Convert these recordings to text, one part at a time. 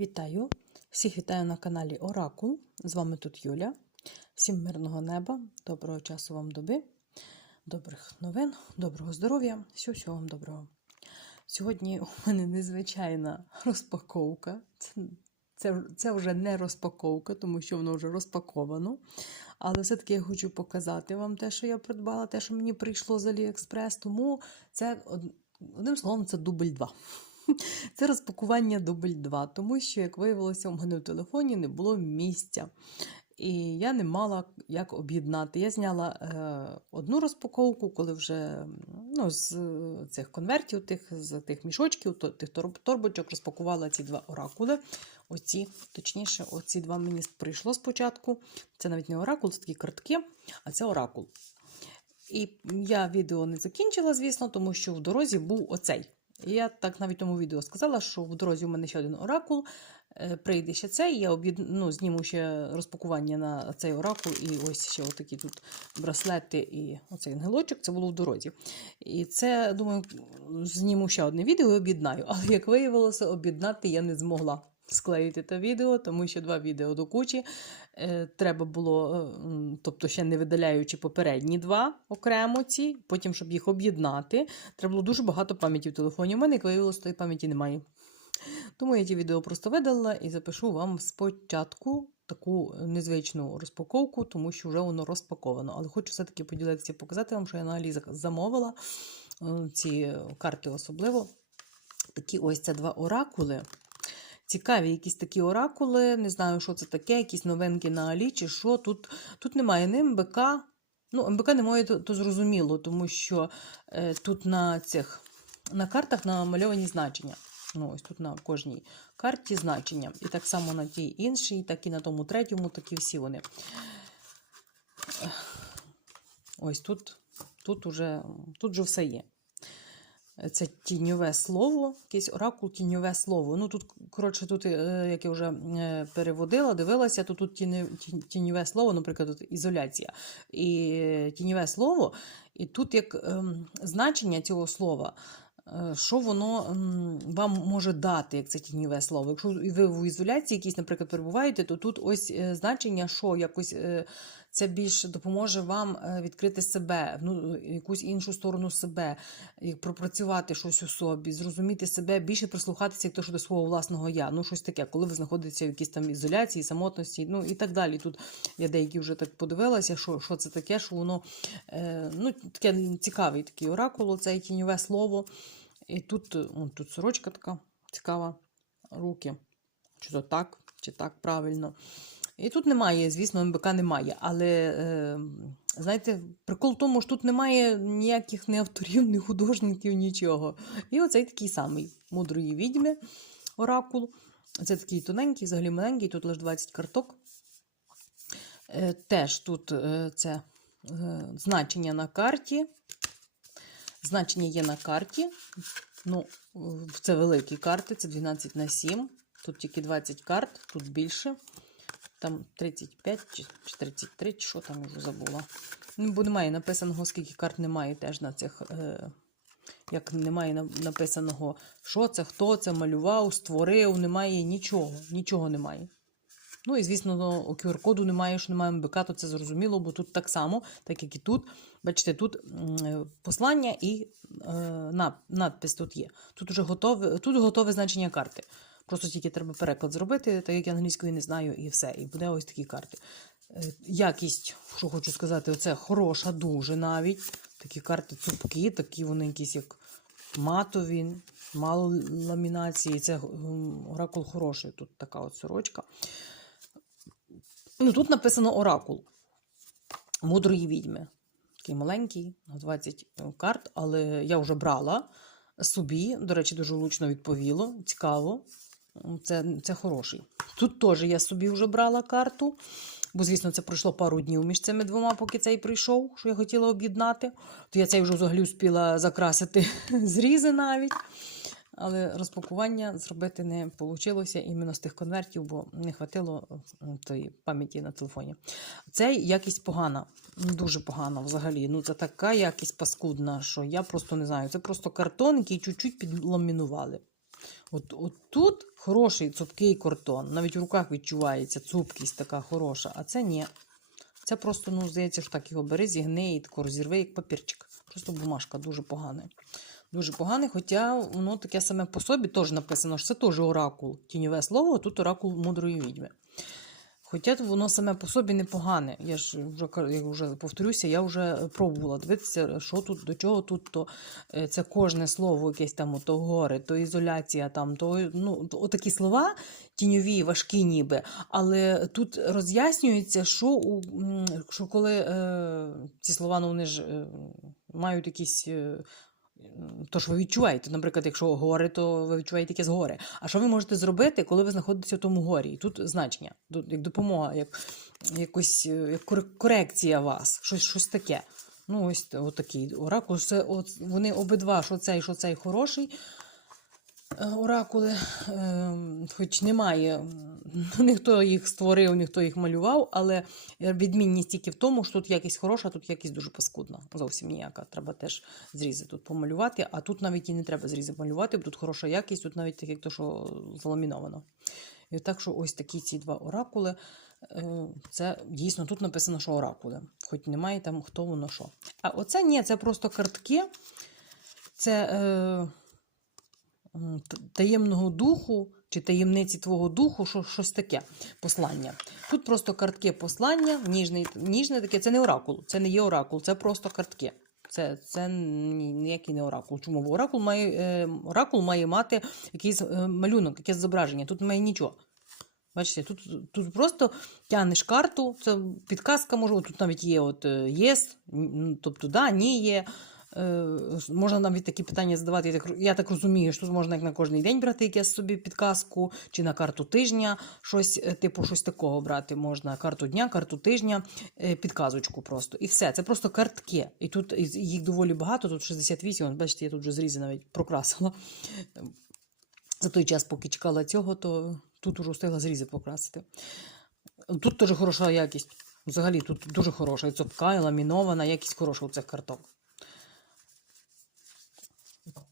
Вітаю! Всіх вітаю на каналі Оракул. З вами тут Юля. Всім мирного неба, доброго часу вам доби, добрих новин, доброго здоров'я, всього всього вам доброго. Сьогодні у мене незвичайна розпаковка. Це, це, вже не розпаковка, тому що воно вже розпаковано. Але все-таки я хочу показати вам те, що я придбала, те, що мені прийшло з Аліекспрес. Тому це одним словом, це дубль 2. Це розпакування дубль 2, тому що, як виявилося, у мене в телефоні не було місця. І я не мала як об'єднати. Я зняла е, одну розпаковку, коли вже ну, з цих конвертів, тих, з тих мішочків, то, тих торб- торбочок розпакувала ці два оракули. Оці, точніше, оці два мені прийшло спочатку. Це навіть не оракул, це такі картки, а це оракул. І я відео не закінчила, звісно, тому що в дорозі був оцей. Я так навіть тому відео сказала, що в дорозі у мене ще один оракул. е, Прийде ще цей, я об'єд... ну, зніму ще розпакування на цей оракул, і ось ще отакі тут браслети і оцей ангелочок, це було в дорозі. І це, думаю, зніму ще одне відео і об'єднаю. Але як виявилося, об'єднати я не змогла склеїти те відео, тому що два відео до кучі. Е, треба було, е, тобто ще не видаляючи попередні два окремо ці, потім, щоб їх об'єднати, треба було дуже багато пам'яті в телефоні. У мене, як виявилося, тої пам'яті немає. Тому я ті відео просто видалила і запишу вам спочатку таку незвичну розпаковку, тому що вже воно розпаковано. Але хочу все-таки поділитися, показати вам, що я на Алі замовила е, ці карти особливо. Такі ось це два оракули. Цікаві якісь такі оракули, не знаю, що це таке, якісь новинки на Алі чи що. Тут, тут немає ні МБК. Ну, МБК немає, то, то зрозуміло, тому що е, тут на цих на картах намальовані значення. Ну, ось тут на кожній карті значення. І так само на тій іншій, так і на тому третьому, такі всі вони. Ось тут, тут, уже, тут вже все є. Це тіньове слово, якесь оракул тіньове слово. Ну тут, коротше, тут, е, як я вже е, переводила, дивилася, то тут тіньове слово, наприклад, тут ізоляція. І е, тіньове слово, і тут як ем, значення цього слова. Що воно вам може дати, як це тіньове слово? Якщо ви в ізоляції якісь, наприклад, перебуваєте, то тут ось значення, що якось це більше допоможе вам е, відкрити себе, ну, якусь іншу сторону себе, пропрацювати щось у собі, зрозуміти себе, більше прислухатися як то, що до свого власного я. Ну, щось таке, коли ви знаходитеся в якійсь там ізоляції, самотності, ну і так далі. Тут я деякі вже так подивилася, що, що це таке, що воно е, ну, таке цікавий такий оракул, це тіньове слово. І тут, е, о, тут сорочка така цікава, руки. Чи то так, чи так правильно. І тут немає, звісно, МБК немає. Але, е, знаєте, прикол в тому, що тут немає ніяких ні авторів, ні художників, нічого. І оцей такий самий мудрої відьми оракул. Це такий тоненький, взагалі маленький, тут лише 20 карток. Е, теж тут е, це значення на карті. Значення є на карті. Ну, це великі карти, це 12 на 7. Тут тільки 20 карт, тут більше. Там 35 чи чи 33, чи що там вже забула. Ну, бо немає написаного, скільки карт немає теж на цих. Е, як немає написаного, що це, хто це малював, створив, немає нічого. Нічого немає. Ну і звісно, ну, QR-коду немає, що немає МБК, то це зрозуміло, бо тут так само, так як і тут. Бачите, тут е, послання і е, надпис тут є. Тут вже готове, тут готове значення карти. Просто тільки треба переклад зробити, так як я англійської не знаю, і все. І буде ось такі карти. Е, Якість, що хочу сказати, оце хороша, дуже навіть. Такі карти цупкі, такі вони якісь як матові, мало ламінації. Це оракул хороший. Тут така от сорочка. Ну, тут написано оракул мудрої відьми. Такий маленький, на 20 карт, але я вже брала собі. До речі, дуже влучно відповіло. Цікаво. Це, це хороший. Тут теж я собі вже брала карту, бо, звісно, це пройшло пару днів між цими двома, поки цей прийшов, що я хотіла об'єднати. То я цей вже взагалі успіла закрасити зрізи навіть. Але розпакування зробити не вийшло іменно з тих конвертів, бо не хватило тої пам'яті на телефоні. Цей якість погана, дуже погана взагалі. Ну, це така якість паскудна, що я просто не знаю. Це просто картон, який чуть-чуть підламінували. От, от тут хороший цупкий кордон, Навіть в руках відчувається цупкість така хороша, а це ні. Це просто, ну, здається, що так його бери, зігни і тако розірви, як папірчик. Просто бумажка дуже погана. Дуже погане, хоча воно таке саме по собі теж написано, що це теж оракул. Тіньове слово, а тут оракул мудрої відьми. Хоча воно саме по собі непогане. Я ж вже я вже повторюся, я вже пробувала дивитися, що тут, до чого тут, то е, це кожне слово, якесь там то гори, то ізоляція, там, то ну, отакі слова тіньові, важкі ніби. Але тут роз'яснюється, що, у, що коли е, ці слова, ну вони ж е, мають якісь. Е, то, що ви відчуваєте. Наприклад, якщо гори, то ви відчуваєте якесь горе. А що ви можете зробити, коли ви знаходитеся в тому горі? І тут значення, тут як допомога, як якось е, як корекція вас, щось, щось таке. Ну, ось т- отакий оракул. Це, от, вони обидва, що цей, що цей хороший. Оракули, Ем, хоч немає, ніхто їх створив, ніхто їх малював, але відмінність тільки в тому, що тут якість хороша, а тут якість дуже паскудна. Зовсім ніяка. Треба теж зрізи тут помалювати, а тут навіть і не треба зрізи малювати, бо тут хороша якість, тут навіть таке, як то, що заламіновано. І так що ось такі ці два оракули. е, Це дійсно тут написано, що оракули, хоч немає там хто воно що. А оце ні, це просто картки. Це е, таємного духу чи таємниці твого духу, що, щось таке послання. Тут просто картки послання, ніжне, ніжне таке, це не оракул, це не є оракул, це просто картки. Це, це ніякий не оракул. Чому? Оракул має, е, оракул має мати якийсь е, малюнок, якесь зображення. Тут немає нічого. Бачите, тут, тут просто тягнеш карту, це підказка може, тут навіть є от е, єс, тобто да, ні є. Е, можна навіть такі питання задавати. Я так, розумію, що можна як на кожний день брати якесь собі підказку, чи на карту тижня, щось, е, типу, щось такого брати можна. Карту дня, карту тижня, е, підказочку просто. І все. Це просто картки. І тут їх доволі багато, тут 68, от, бачите, я тут вже зрізи навіть прокрасила. За той час, поки чекала цього, то тут уже встигла зрізи покрасити. Тут дуже хороша якість. Взагалі, тут дуже хороша. І цупка, і ламінована, якість хороша у цих карток.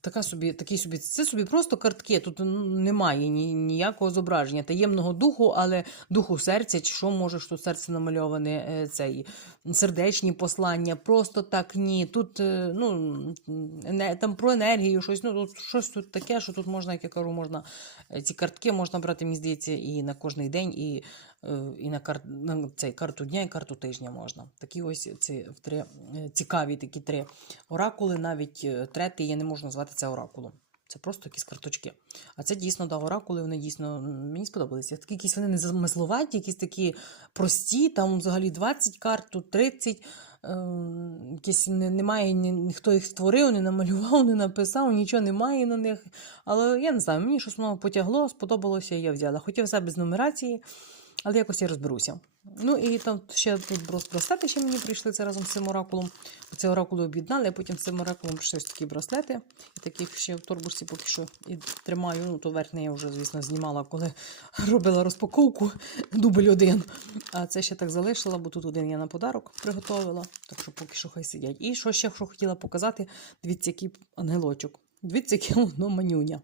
Така собі, такий собі, це собі просто картки. Тут немає ні, ніякого зображення таємного духу, але духу серця, чи що може, що серце намальоване, е, цей сердечні послання. Просто так ні. Тут е, ну, не, там про енергію, щось, ну, тут, щось тут таке, що тут можна, як я кажу, можна е, ці картки можна брати, мені здається, і на кожний день, і, і на, кар, на цей, карту дня, і карту тижня можна. Такі ось ці три, е, цікаві такі три оракули, навіть е, третій я не можу назвати це оракулом. Це просто якісь карточки. А це дійсно да, оракули, вони дійсно мені сподобалися. Такі якісь вони незамисловаті, якісь такі прості, там взагалі 20 карт, тут 30. Ем, немає, ні, ніхто їх створив, не намалював, не написав, нічого немає на них. Але я не знаю, мені щось потягло, сподобалося, я взяла. Хоча все без нумерації, але якось я розберуся. Ну і там ще тут браслети ще мені прийшли це разом з цим оракулом. Це оракули об'єднали, а потім з цим оракулом прийшли такі браслети. І таких ще в торбушці поки що і тримаю. Ну, то верхнє я вже, звісно, знімала, коли робила розпаковку дубль один. А це ще так залишила, бо тут один я на подарок приготувала. Так що поки що хай сидять. І що ще що хотіла показати, дивіться, який ангелочок. Дивіться, яке воно манюня.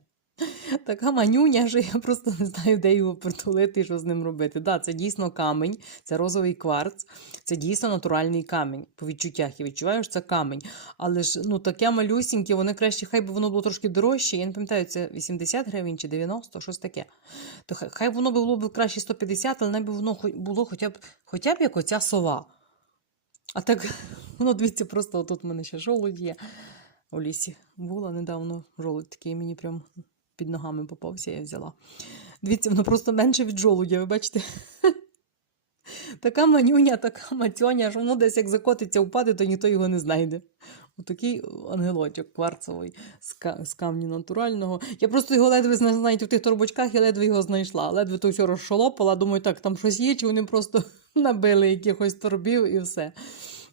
Така манюня, що я просто не знаю, де його притулити і що з ним робити. Да, це дійсно камінь, це розовий кварц, це дійсно натуральний камінь. По відчуттях я відчуваю, що це камінь. Але ж ну таке малюсіньке, воно краще, хай би воно було трошки дорожче. Я не пам'ятаю, це 80 гривень чи 90, щось таке. То хай, хай воно було б краще 150, але найби воно було хоча б, хоча б як оця сова. А так, воно дивіться, просто отут в мене ще жолудь є. У лісі була недавно жолудь такий мені прям під ногами попався, я взяла. Дивіться, воно просто менше від жолудя, ви бачите? Така манюня, така матьоня, що воно десь як закотиться, впаде, то ніхто його не знайде. Отакий ангелочок кварцевий з, ка- з камню натурального. Я просто його ледве знаєте, в тих торбочках я ледве його знайшла. Ледве то все розшолопала. Думаю, так, там щось є, чи вони просто набили якихось торбів і все.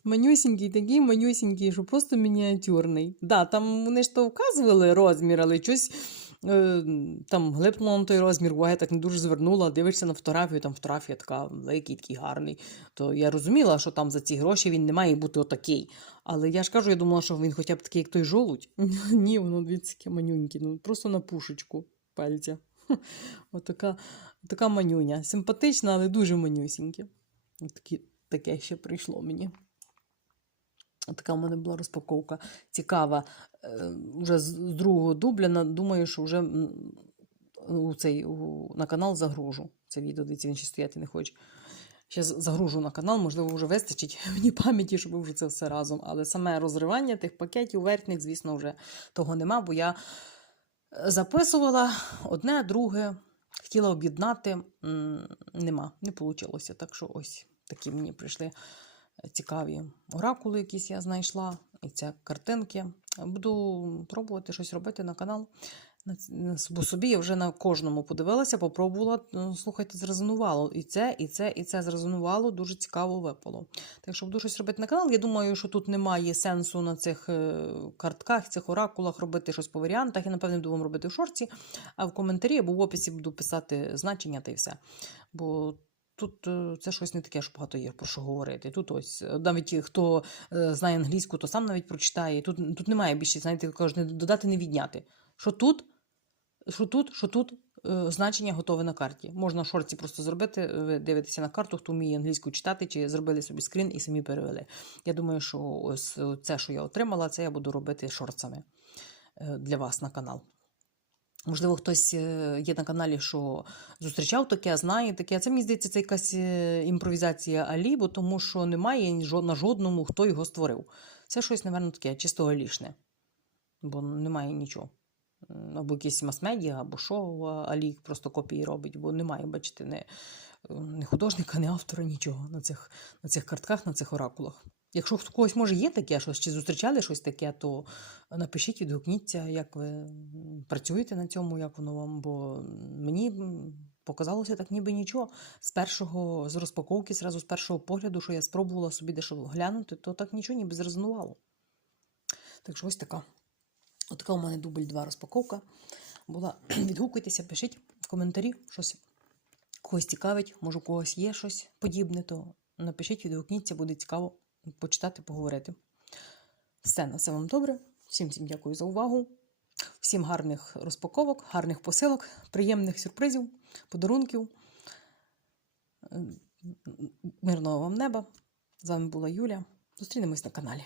Манюсінький, такий манюсінький, що просто мініатюрний. Да, там вони ж то вказували розмір, але щось там глипнуло на той розмір, я так не дуже звернула. Дивишся на фотографію, там фотографія така великий, такий гарний. То я розуміла, що там за ці гроші він не має бути отакий. Але я ж кажу, я думала, що він хоча б такий, як той жолудь. Ні, воно дивіться, яке манюньке, ну просто на пушечку. пальця. Отака, така манюня. Симпатична, але дуже манюсіньке. Таке ще прийшло мені. Така в мене була розпаковка цікава. Е, Вже з з другого дубля думаю, що вже у цей, у, на канал загружу. Це відео, дивіться, він ще стояти не хоче. Ще загружу на канал, можливо, вже вистачить мені пам'яті, щоб вже це все разом. Але саме розривання тих пакетів верхніх, звісно, вже того нема, бо я е, записувала одне, друге, хотіла об'єднати. Нема, не вийшло. Так що ось такі мені прийшли е, цікаві оракули, якісь я знайшла, і це картинки. Буду пробувати щось робити на канал. Бо собі я вже на кожному подивилася, попробувала. ну, Слухайте, зрезонувало. І це, і це, і це зрезонувало, дуже цікаво випало. Так що буду щось робити на канал. Я думаю, що тут немає сенсу на цих е, картках, цих оракулах робити щось по варіантах. Я, напевне, буду вам робити в шорці, а в коментарі або в описі буду писати значення та й все. Бо тут е, це щось не таке, що багато є про що говорити. Тут ось е, навіть хто е, знає англійську, то сам навіть прочитає. Тут, тут немає більше, знаєте, кажуть, додати, не відняти. Що тут, що тут, що тут. Значення готове на карті. Можна шорці просто зробити, ви дивитеся на карту, хто вміє англійську читати, чи зробили собі скрін і самі перевели. Я думаю, що ось це, що я отримала, це я буду робити шорцами для вас на канал. Можливо, хтось е, є на каналі, що зустрічав таке, знає таке. А Це мені здається, це якась е, імпровізація Алі, тому що немає на жодному, хто його створив. Це щось, напевно, таке чисто алішне, бо немає нічого. Або якісь мас-медіа, або а Алі просто копії робить, бо немає, бачите, не, не художника, не автора, нічого на цих, на цих картках, на цих оракулах. Якщо в когось може є таке щось, чи зустрічали щось таке, то напишіть, відгукніться, як ви працюєте на цьому, як воно вам, бо мені показалося так ніби нічого. З першого, з розпаковки, зразу з першого погляду, що я спробувала собі дещо глянути, то так нічого ніби зрезонувало. Так що ось така. Отака у мене дубль 2 розпаковка була. Відгукуйтеся, пишіть в коментарі, щось когось цікавить, може у когось є щось подібне, то напишіть, відгукніться, буде цікаво почитати, поговорити. Все, на все вам добре. Всім всім дякую за увагу. Всім гарних розпаковок, гарних посилок, приємних сюрпризів, подарунків. Мирного вам неба. З вами була Юля. Зустрінемось на каналі.